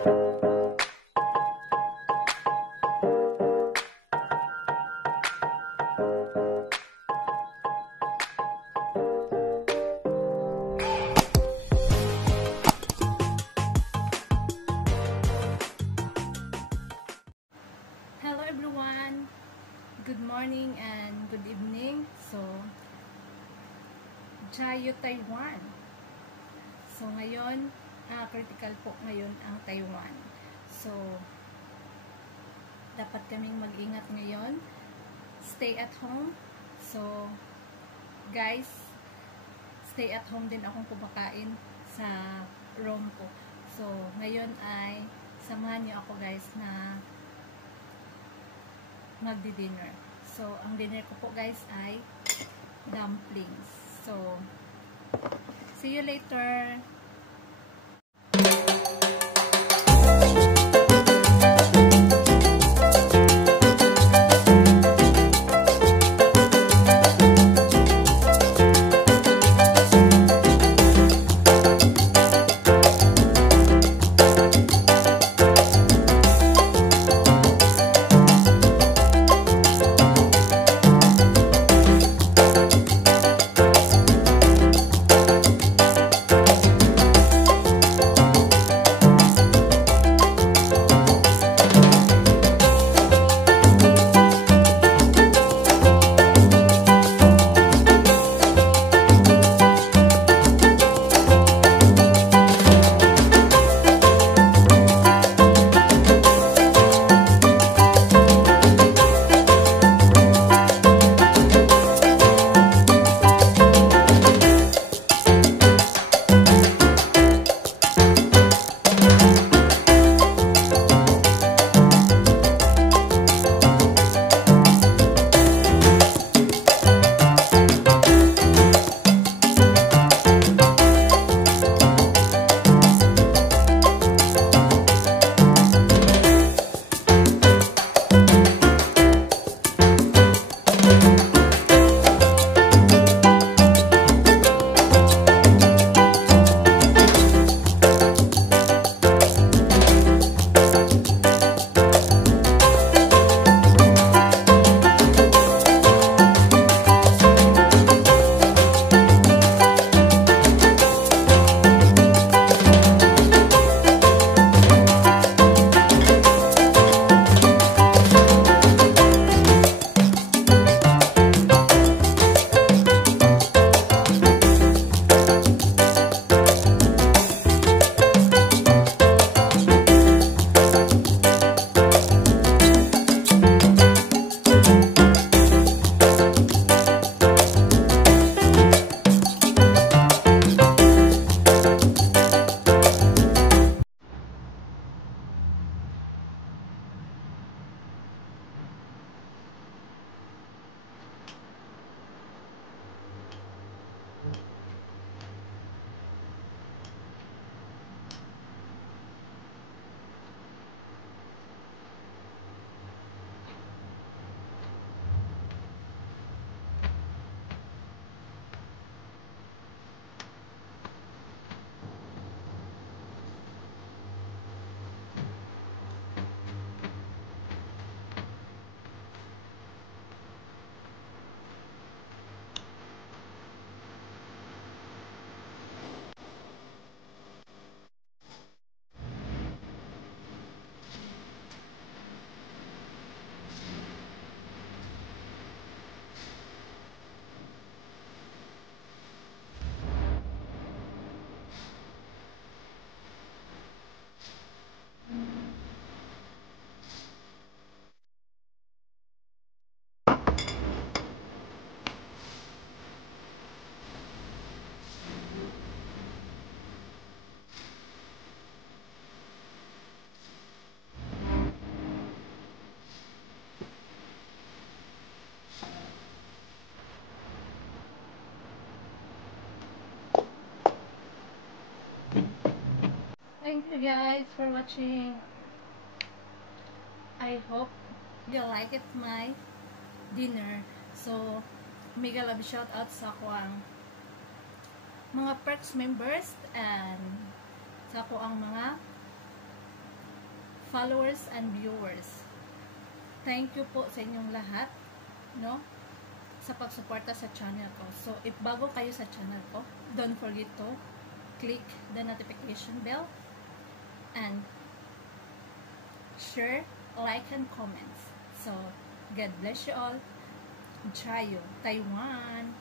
Good morning and good evening. So, Jayo, Taiwan. So, ngayon, critical po ngayon ang Taiwan. So, dapat kaming mag-ingat ngayon. Stay at home. So, guys, stay at home din akong kumakain sa room ko. So, ngayon ay samahan niyo ako guys na magdi-dinner. So, ang dinner ko po guys ay dumplings. So, see you later. Thank you guys for watching. I hope you like it my dinner. So, mega love shout out sa ako ang mga Perks members and sa ako ang mga followers and viewers. Thank you po sa inyong lahat, no? Sa pagsuporta sa channel ko. So, if bago kayo sa channel ko, don't forget to click the notification bell and share, like, and comments. So, God bless you all. Chayo, Taiwan!